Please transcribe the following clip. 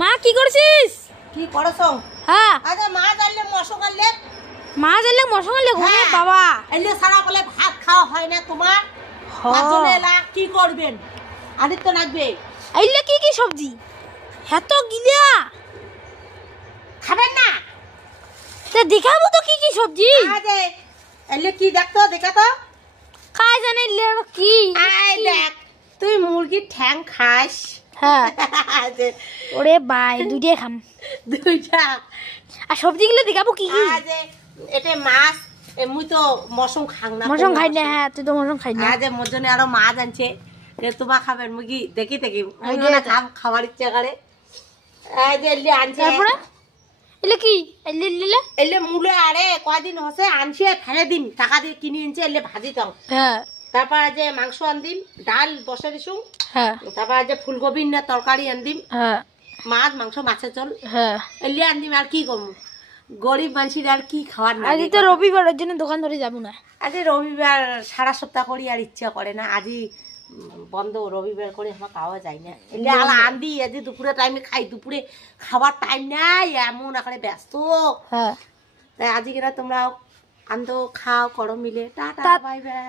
মা কি করছিস? কি করছো? হ্যাঁ আরে মাছ আনলে মশক আনলে ঘুরে বাবা এলে সারা বলে ভাত খাওয়া হয় না তোমার। পাঁচজনে এলা কি করবেন? আদিত তো লাগবে। আইলে কি সবজি এত গিলা খাবেন না? তে দেখাবো তো কি সবজি। আরে এলে কি দেখতো দেখা তো কাজ জানে কি আই দেখ তুই মুরগির ঠ্যাং খাস। হ্যাঁ আরে ওরে ভাই দুইটাই খাম দুইটা আর সবজিগুলো দেখাবো কি আরে এটা মাছ এমুই তো মশম খাং না মশন খাই না। হ্যাঁ তুই তো মশন খাই না। আরে মোর জন্য আরো মাছ আনছে তোমা খাবেন মুরগি দেখি খাবার ইচ্ছা করে। এই যে এলে আনছে তারপরে এলে কি এলে এলে মুলে আরে কয়দিন হসে আনছে ফেলে দিন টাকা দিয়ে কিনে আনছে এলে ভাজি দাও। হ্যাঁ তারপর যে মাংস আনদিম ডাল বসে দিছুম। হ্যাঁ তারপর যে ফুলকপি না তরকারি আনদিম হ্যাঁ মাছ মাংস মাছের ঝোল হ্যাঁ এলে আনদিম। আর কি করবো গরিব মানুষের আর কি খাওয়ার না। আজ তো রবিবারের জন্য দোকান ধরে যাবো না। আজকে রবিবার সারা সপ্তাহ করি আর ইচ্ছা করে না। আজই বন্ধ রবিবার করে আমার খাওয়া যায় না। এলে আলা আনদি আজ দুপুরে টাইমে খাই দুপুরে খাবার টাইম নাই এমন আকারে ব্যস্ত। হ্যাঁ তাই আজকে তোমরা আন্দো খাও করো মিলে টাটা বাই বাই।